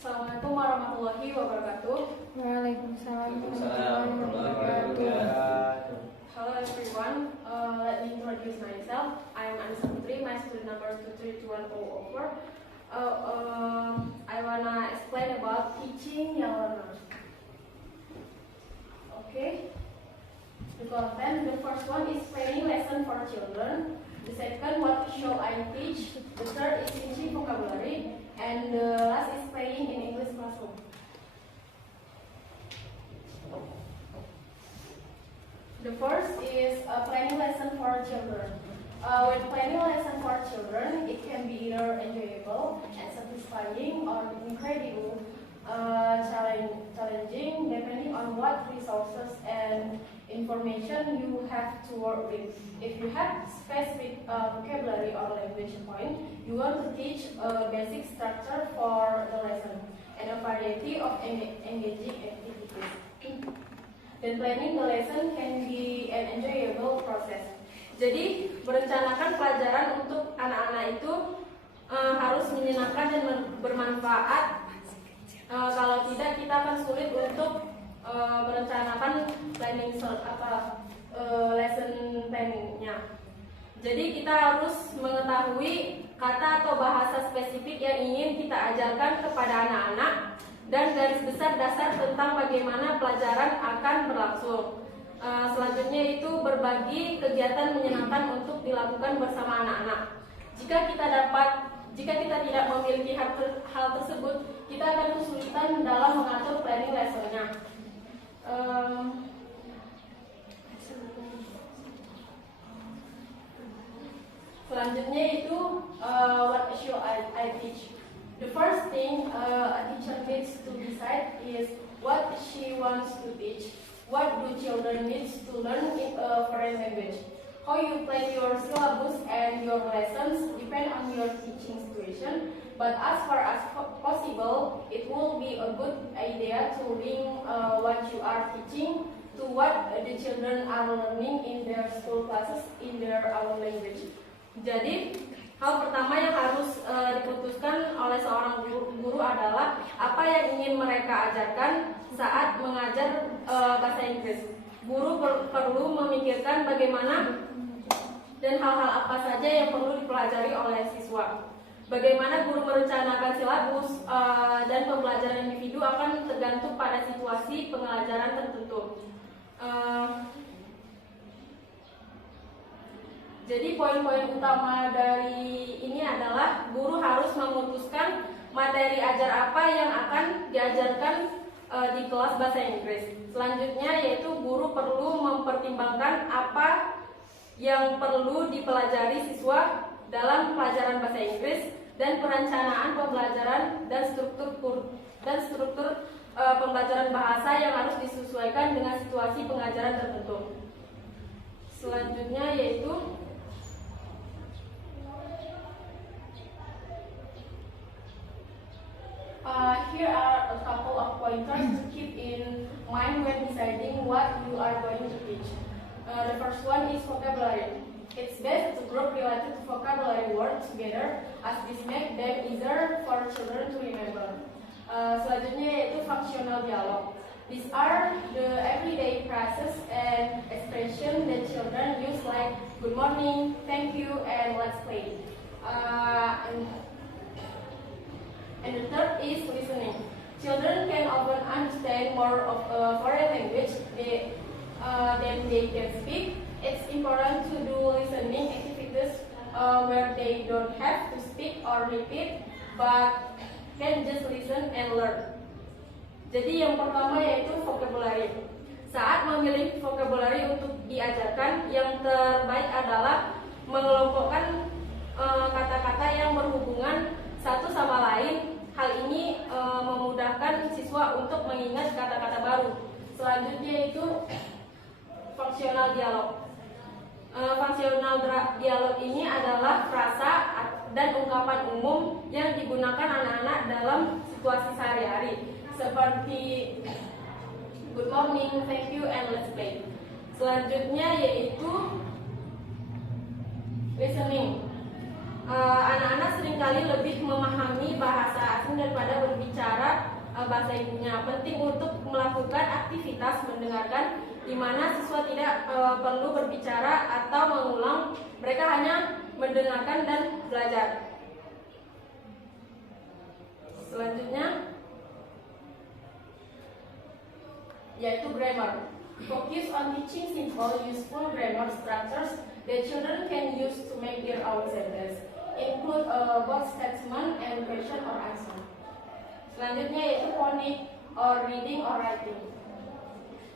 Assalamualaikum warahmatullahi wabarakatuh. Waalaikumsalam warahmatullahi wabarakatuh. Hello everyone. Let me introduce myself. I am Anissa Putri. My student number is 2321004. I wanna explain about teaching young learners. Okay. Because then the first one is planning lesson for children. The second, what shall I teach? The third is teaching vocabulary. And the last is playing in English classroom. The first is a planning lesson for children. When planning a lesson for children, it can be either enjoyable and satisfying or incredible, challenging depending on what resources and information you have to work with. If you have specific vocabulary or language point, you want to teach a basic structure for the lesson and a variety of engaging activities. Then planning the lesson can be an enjoyable process. Jadi merencanakan pelajaran untuk anak-anak itu harus menyenangkan dan bermanfaat. Kalau tidak, kita akan sulit untuk merencanakan planning lesson planningnya. Jadi kita harus mengetahui kata atau bahasa spesifik yang ingin kita ajarkan kepada anak-anak dan garis besar dasar tentang bagaimana pelajaran akan berlangsung. Selanjutnya itu berbagi kegiatan menyenangkan untuk dilakukan bersama anak-anak. Jika kita tidak memiliki hal tersebut, kita akan kesulitan dalam mengatur planning lessonnya. Selanjutnya itu what should I teach? The first thing a teacher needs to decide is what she wants to teach. What do children need to learn in a foreign language? How you plan your syllabus and your lessons depend on your teaching situation. But as far as possible, it will be a good idea to link what you are teaching to what the children are learning in their school classes in their own language. Jadi, hal pertama yang harus diputuskan oleh seorang guru adalah apa yang ingin mereka ajarkan saat mengajar bahasa Inggris. Guru perlu memikirkan bagaimana dan hal-hal apa saja yang perlu dipelajari oleh siswa. Bagaimana guru merencanakan silabus dan pembelajaran individu akan tergantung pada situasi pengajaran tertentu. Jadi poin-poin utama dari ini adalah guru harus memutuskan materi ajar apa yang akan diajarkan di kelas bahasa Inggris. Selanjutnya yaitu guru perlu mempertimbangkan apa yang perlu dipelajari siswa dalam pelajaran bahasa Inggris dan perencanaan pembelajaran dan struktur pembelajaran bahasa yang harus disesuaikan dengan situasi pengajaran tertentu. Selanjutnya yaitu here are a couple of pointers to keep in mind when deciding what you are going to teach. The first one is vocabulary. It's best to group related to vocabulary words together as this makes them easier for children to remember. Selanjutnya yaitu functional dialogue. These are the everyday phrases and expressions that children use like good morning, thank you, and let's play. And the third is listening. Children can often understand more of a foreign language than they can speak. It's important to do listening activities where they don't have to speak or repeat, but can just listen and learn. Jadi yang pertama yaitu vocabulary. Saat memilih vocabulary untuk diajarkan, yang terbaik adalah mengelompokkan kata-kata yang berhubungan satu sama lain. Hal ini memudahkan siswa untuk mengingat kata-kata baru. Selanjutnya itu functional dialog. Functional dialog ini adalah frasa dan ungkapan umum yang digunakan anak-anak dalam situasi sehari-hari, seperti good morning, thank you, and let's play. Selanjutnya yaitu listening. anak-anak seringkali lebih memahami bahasa asing daripada berbicara bahasa ibunya. Penting untuk melakukan aktivitas mendengarkan di mana siswa tidak perlu berbicara atau mengulang, mereka hanya mendengarkan dan belajar. Selanjutnya yaitu grammar. Focus on teaching simple, useful grammar structures that children can use to make their own sentence. Include both statement and question or answer. Selanjutnya yaitu phonics or reading or writing.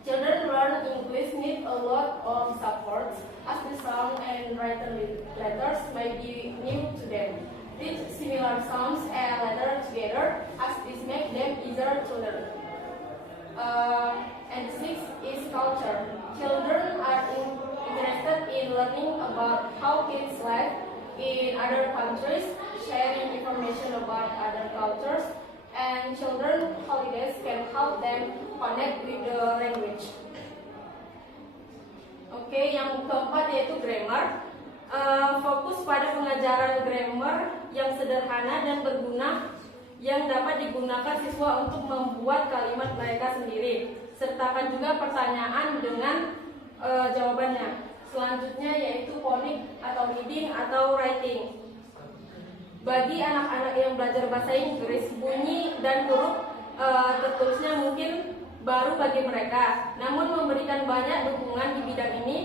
Children learn English need a lot of support as the sound and written letters may be new to them. Teach similar sounds and letters together as this makes them easier to learn. And sixth is culture. Children are interested in learning about how kids live in other countries, sharing information about other cultures, and children holidays can help them connect with the language. Oke, yang keempat yaitu grammar. Fokus pada pengajaran grammar yang sederhana dan berguna yang dapat digunakan siswa untuk membuat kalimat mereka sendiri. Sertakan juga pertanyaan dengan jawabannya. Selanjutnya yaitu phonics atau reading atau writing. Bagi anak-anak yang belajar bahasa Inggris, bunyi dan huruf tertulisnya mungkin baru bagi mereka. Namun memberikan banyak dukungan di bidang ini,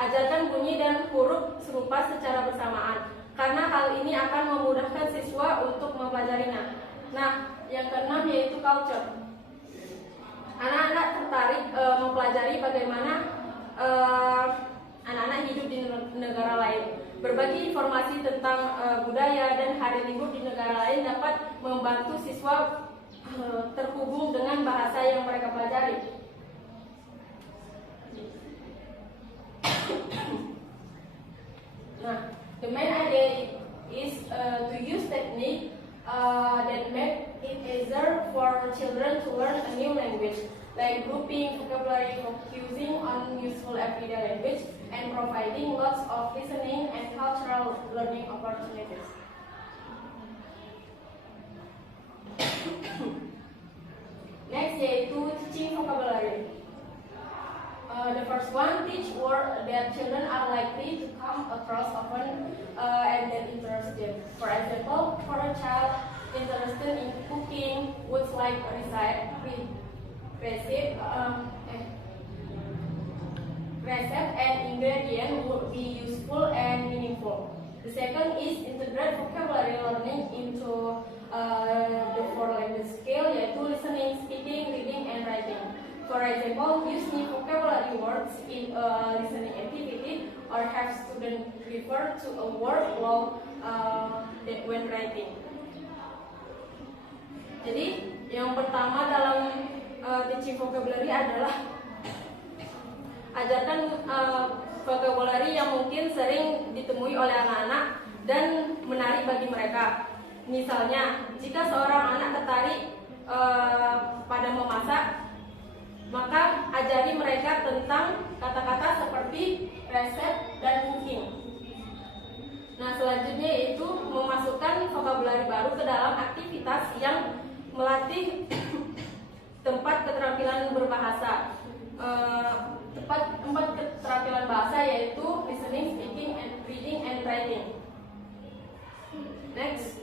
ajarkan bunyi dan huruf serupa secara bersamaan. Karena hal ini akan memudahkan siswa untuk mempelajarinya. Nah, yang keenam yaitu culture. Anak-anak tertarik mempelajari bagaimana anak-anak hidup di negara lain. Berbagi informasi tentang budaya dan hari libur di negara lain dapat membantu siswa terhubung dengan bahasa yang mereka pelajari. Nah, the main idea is to use technique that make it easier for children to learn a new language, like grouping vocabulary, focusing on useful everyday language, and providing lots of listening and cultural learning opportunities. Next yaitu teaching vocabulary. The first one, teach words that children are likely to come across often and that interest them. For example, for a child interested in cooking, words like recipe and ingredient would be useful and meaningful. The second is integrate vocabulary learning into the four language skill, yaitu listening, speaking, reading, and writing. For example, use new vocabulary words in a listening activity or have students refer to a word cloud when writing. Jadi, yang pertama dalam teaching vocabulary adalah ajarkan vocabulary yang mungkin sering ditemui oleh anak-anak dan menarik bagi mereka. Misalnya, jika seorang anak tertarik pada memasak, maka ajari mereka tentang kata-kata seperti resep dan cooking. Nah, selanjutnya yaitu memasukkan vocabulary baru ke dalam aktivitas yang melatih tempat keterampilan berbahasa. Empat keterampilan bahasa yaitu listening, speaking, and reading, and writing. Next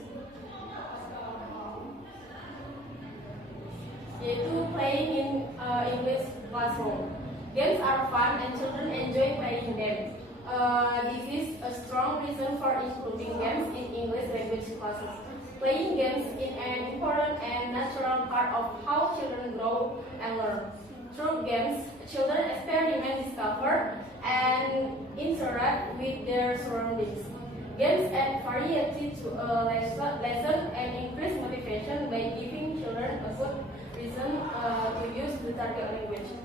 yaitu playing in English classroom. Games are fun and children enjoy playing them. This is a strong reason for including games in English language classes. Playing games is an important and natural part of how children grow and learn. Through games, children experiment, discover, and interact with their surroundings. Games add variety to a lesson and increase motivation by giving children a good reason to use the target language.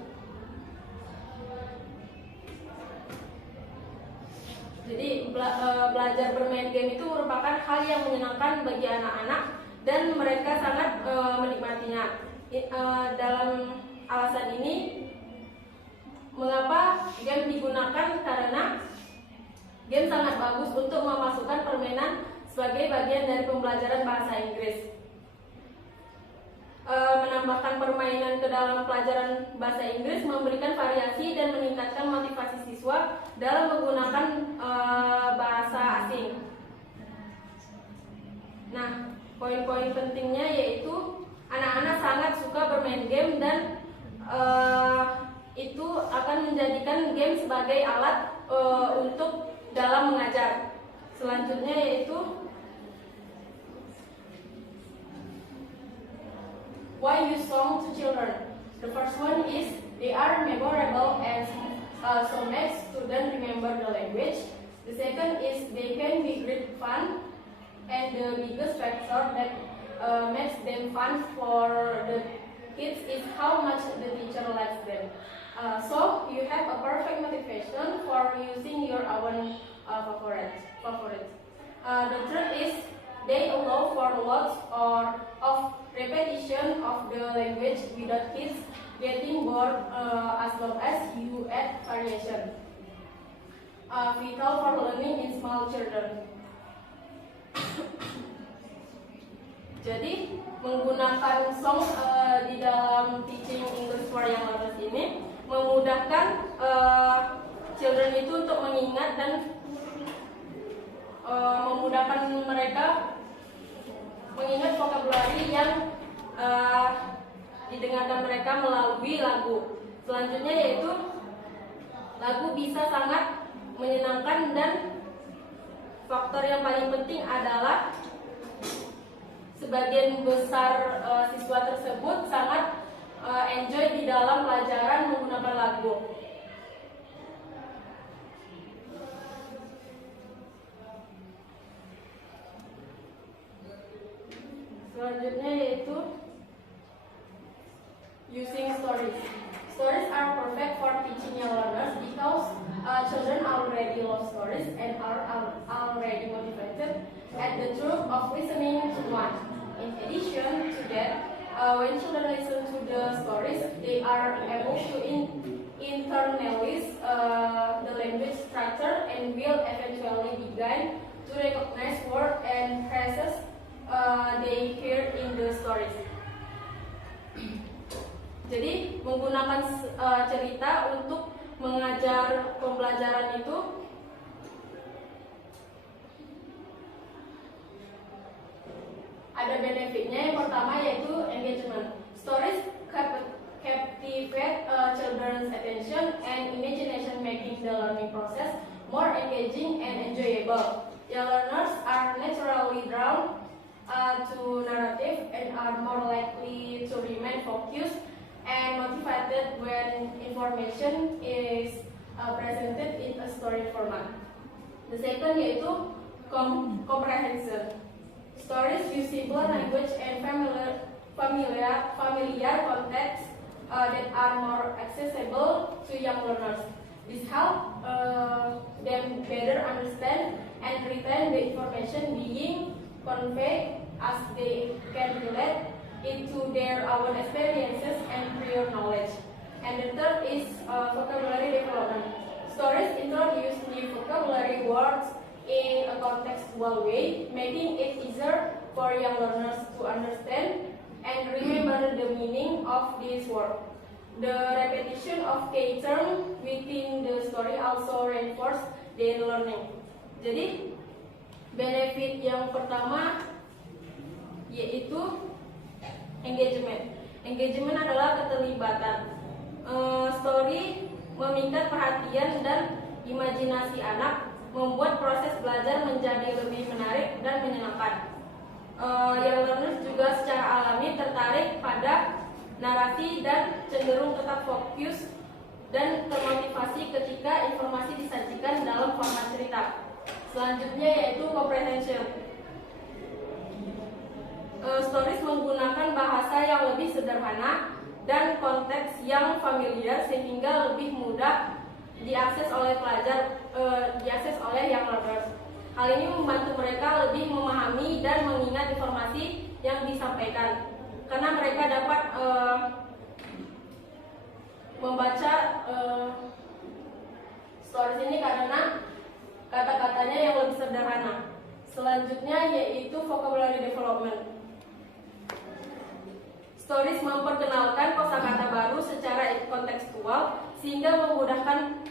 Jadi belajar bermain game itu merupakan hal yang menyenangkan bagi anak-anak dan mereka sangat menikmatinya. Dalam alasan ini, mengapa game digunakan? Karena game sangat bagus untuk memasukkan permainan sebagai bagian dari pembelajaran bahasa Inggris. Menambahkan permainan ke dalam pelajaran bahasa Inggris memberikan variasi dan meningkatkan motivasi siswa dalam menggunakan bahasa asing. Nah, poin-poin pentingnya yaitu anak-anak sangat suka bermain game dan itu akan menjadikan game sebagai alat untuk dalam mengajar. Selanjutnya yaitu why use song to children. The first one is they are memorable and so makes students remember the language. The second is they can be great fun, and the biggest factor that makes them fun for the kids is how much the teacher likes them. So you have a perfect motivation for using your own favorite. The third is they allow for lots of repetition of the language without kids getting bored as long as you add variation. Vital for learning in small children. Jadi menggunakan song di dalam teaching English for young learners ini memudahkan children itu untuk mengingat dan memudahkan mereka mengingat vocabulary yang didengarkan mereka melalui lagu. Selanjutnya yaitu lagu bisa sangat menyenangkan dan faktor yang paling penting adalah sebagian besar siswa tersebut sangat enjoy di dalam pelajaran menggunakan lagu. Selanjutnya yaitu using stories. Stories are perfect for teaching young learners because children already love stories and are already motivated at the truth of listening to one. In addition to that, when children listen to the stories, they are able to internalize the language structure and will eventually begin to recognize words and phrases they hear in the stories. Jadi menggunakan cerita untuk mengajar pembelajaran itu ada benefitnya. Yang pertama yaitu engagement. Stories captivate children's attention and imagination, making the learning process more engaging and enjoyable. Young learners are naturally drawn to narrative and are more likely to remain focused and motivated when information is presented in a story format. The second yaitu comprehension. Stories use simpler language and familiar context that are more accessible to young learners. This helps them better understand and retain the information being conveyed as they can relate into their own experiences and prior knowledge. And the third is vocabulary development. Stories introduce new vocabulary words in a contextual way, making it easier for young learners to understand and remember the meaning of this word. The repetition of key terms within the story also reinforce their learning. Jadi benefit yang pertama yaitu engagement. Engagement adalah keterlibatan. Story memikat perhatian dan imajinasi anak, membuat proses belajar menjadi lebih menarik dan menyenangkan. Young learners juga secara alami tertarik pada narasi dan cenderung tetap fokus dan termotivasi ketika informasi disajikan dalam format cerita. Selanjutnya yaitu comprehension. Stories menggunakan bahasa yang lebih sederhana dan konteks yang familiar sehingga lebih mudah diakses oleh pelajar, diakses oleh young learners. Hal ini membantu mereka lebih memahami dan mengingat informasi yang disampaikan, karena mereka dapat membaca stories ini karena kata-katanya yang lebih sederhana. Selanjutnya yaitu vocabulary development. Stories memperkenalkan kosakata baru secara kontekstual sehingga memudahkan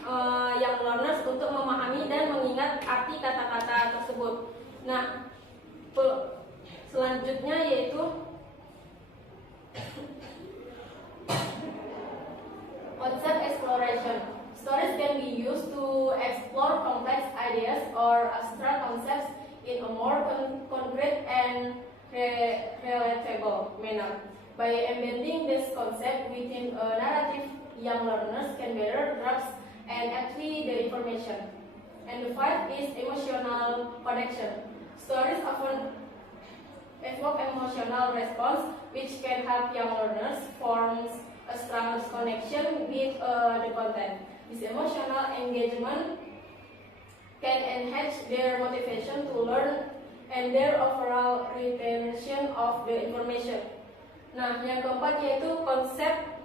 young learners untuk memahami dan mengingat arti kata-kata tersebut. Nah, selanjutnya yaitu concept exploration. Stories can be used to explore complex ideas or abstract concepts in a more concrete and relatable manner. By embedding this concept within a narrative, young learners can better grasp and apply the information. And the fifth is emotional connection. Stories often evoke emotional response, which can help young learners form a stronger connection with the content. This emotional engagement can enhance their motivation to learn and their overall retention of the information. Nah, yang keempat yaitu konsep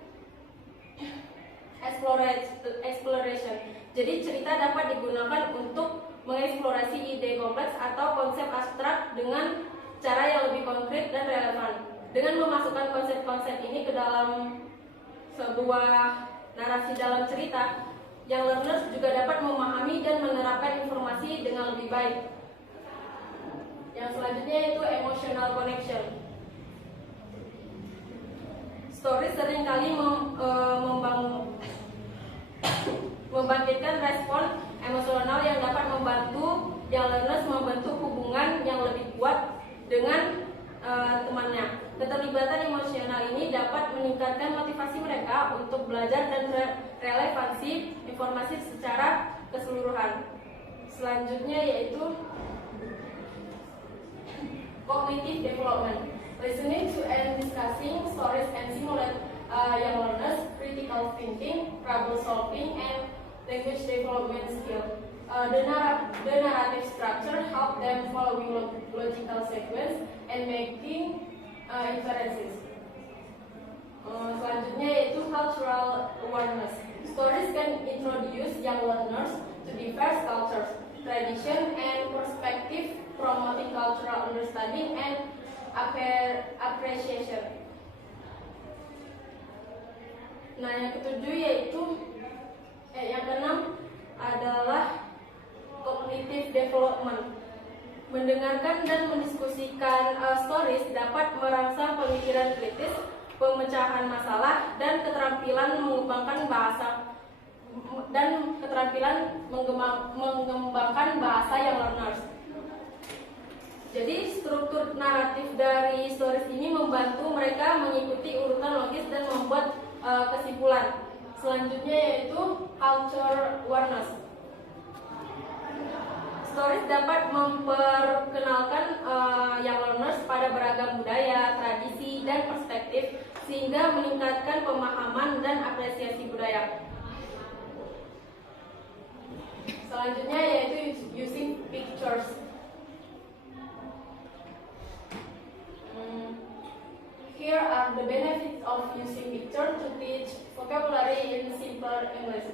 exploration. Jadi cerita dapat digunakan untuk mengeksplorasi ide kompleks atau konsep abstrak dengan cara yang lebih konkret dan relevan. Dengan memasukkan konsep-konsep ini ke dalam sebuah narasi dalam cerita, young learners juga dapat memahami dan menerapkan informasi dengan lebih baik. Yang selanjutnya yaitu emotional connection. Story seringkali membangkitkan respon emosional yang dapat membantu young learners membentuk hubungan yang lebih kuat dengan temannya. Keterlibatan emosional ini dapat meningkatkan motivasi mereka untuk belajar dan relevansi informasi secara keseluruhan. Selanjutnya yaitu cognitive development. Listening to and discussing stories and stimulate young learners critical thinking, problem solving, and language development skill. The narrative structure help them following logical sequence and making inferences. Selanjutnya yaitu cultural awareness. Stories can introduce young learners to diverse cultures, tradition, and perspective, promoting cultural understanding and appreciation. Nah, yang ketujuh yaitu yang keenam adalah cognitive development. Mendengarkan dan mendiskusikan stories dapat merangsang pemikiran kritis, pemecahan masalah, dan keterampilan mengembangkan bahasa young learners. Jadi struktur naratif dari stories ini membantu mereka mengikuti urutan logis dan membuat kesimpulan. Selanjutnya yaitu culture awareness. Stories dapat memperkenalkan young learners pada beragam budaya, tradisi, dan perspektif sehingga meningkatkan pemahaman dan apresiasi budaya. Selanjutnya yaitu using pictures. Here are the benefits of using picture to teach vocabulary in simple English.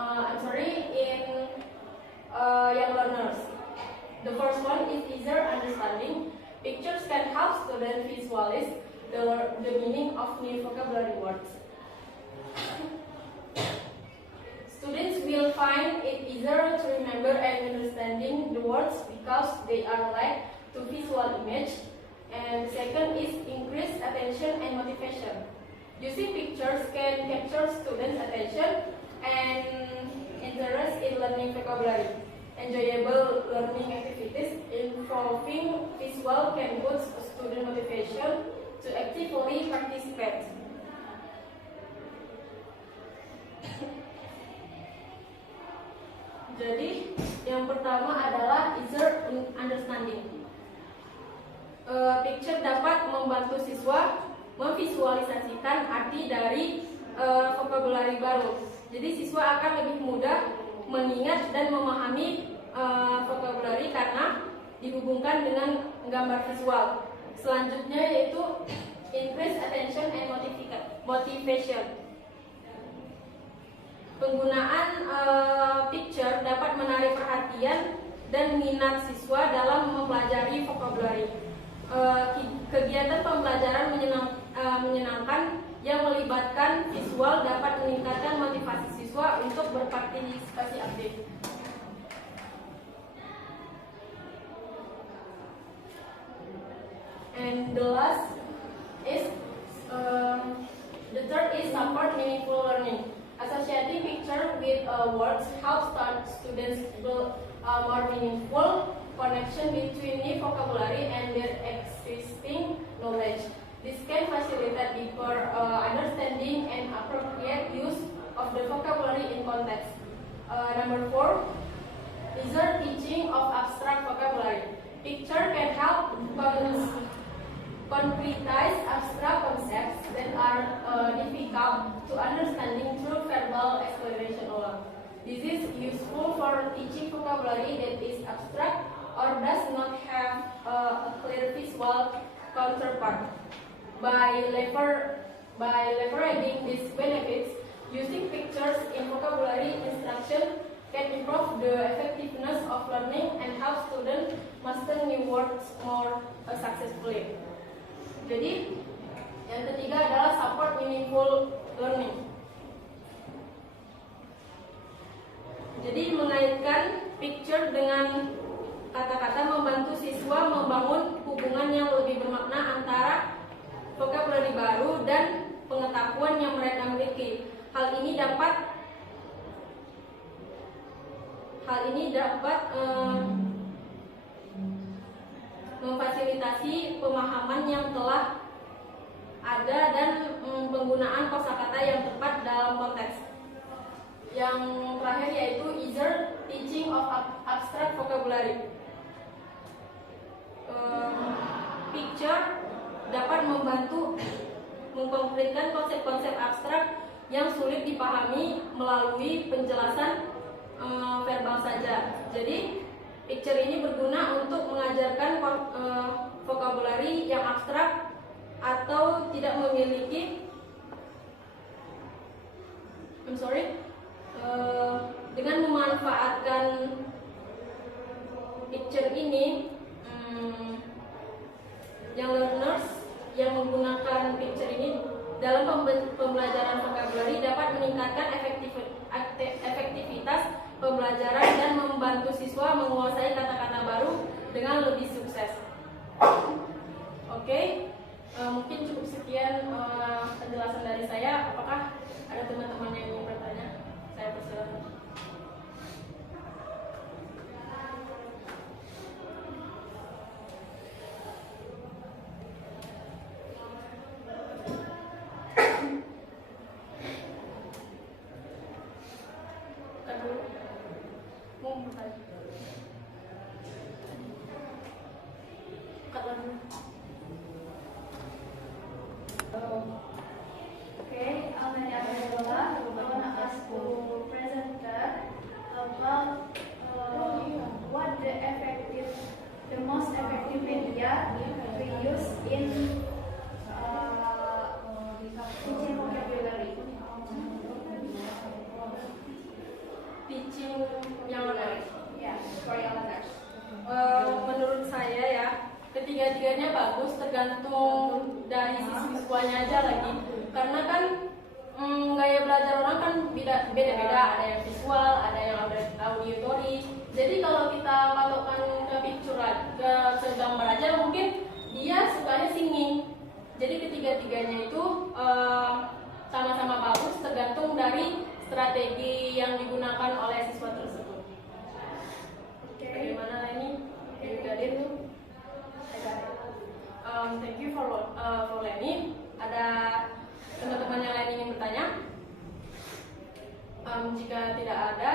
In young learners. The first one is easier understanding. Pictures can help students visualize the meaning of new vocabulary words. Students will find it easier to remember and understanding the words because they are linked to visual image. And second is increased attention and motivation. Using pictures can capture students' attention and interest in learning vocabulary. Enjoyable learning activities involving visual can boost student motivation to actively participate. Jadi, yang pertama adalah easier understanding. Picture dapat membantu siswa memvisualisasikan arti dari vocabulary baru. Jadi siswa akan lebih mudah mengingat dan memahami vocabulary karena dihubungkan dengan gambar visual. Selanjutnya yaitu increase attention and motivation. Penggunaan picture dapat menarik perhatian dan minat siswa dalam mempelajari vocabulary. Kegiatan pembelajaran menyenangkan yang melibatkan visual dapat meningkatkan motivasi siswa untuk berpartisipasi aktif. And the last is the third is support meaningful learning. Associating picture with words helps students build a more meaningful connection between new vocabulary and their existing knowledge. This can facilitate deeper understanding and appropriate use of the vocabulary in context. Number 4, visual teaching of abstract vocabulary. Picture can help concretize abstract concepts that are difficult to understanding through verbal explanation alone. This is useful for teaching vocabulary that is abstract or does not have a clear visual counterpart. By leveraging these benefits, using pictures in vocabulary instruction can improve the effectiveness of learning and help students master new words more successfully. Jadi, yang ketiga adalah support meaningful learning. Jadi, mengaitkan picture dengan kata-kata membantu siswa membangun hubungan yang lebih bermakna antara vocabulary baru dan pengetahuan yang mereka miliki. Hal ini dapat memfasilitasi pemahaman yang telah ada dan penggunaan kosakata yang tepat dalam konteks. Yang terakhir yaitu easier teaching of abstract vocabulary. Picture dapat membantu mengkonkretkan konsep-konsep abstrak yang sulit dipahami melalui penjelasan verbal saja. Jadi, picture ini berguna untuk mengajarkan vocabulary yang abstrak atau tidak memiliki dengan memanfaatkan picture ini, yang learners yang menggunakan picture ini dalam pembelajaran vocabulary dapat meningkatkan efektivitas pembelajaran dan membantu siswa menguasai kata-kata baru dengan lebih sukses. Oke, mungkin cukup sekian penjelasan dari saya. Apakah ada teman-teman yang ingin bertanya? Saya persilakan. Okay, I'm Abdullah. I want to ask the presenter about what the most effective media we use in teaching vocabulary. Teaching yang menarik. Yeah, for your learners. Menurut saya ya, ketiga-tiganya bagus, tergantung dari siswanya aja lagi. Karena kan gaya belajar orang kan beda-beda, ada yang visual, ada yang auditory. Jadi kalau kita patokkan ke picture, ke gambar aja, mungkin dia sukanya singing. Jadi ketiga-tiganya itu sama-sama bagus, tergantung dari strategi yang digunakan oleh siswa tersebut. Bagaimana Leni? Gadin tuh? Thank you for Leni. Ada teman-teman yang lain ingin bertanya? Jika tidak ada,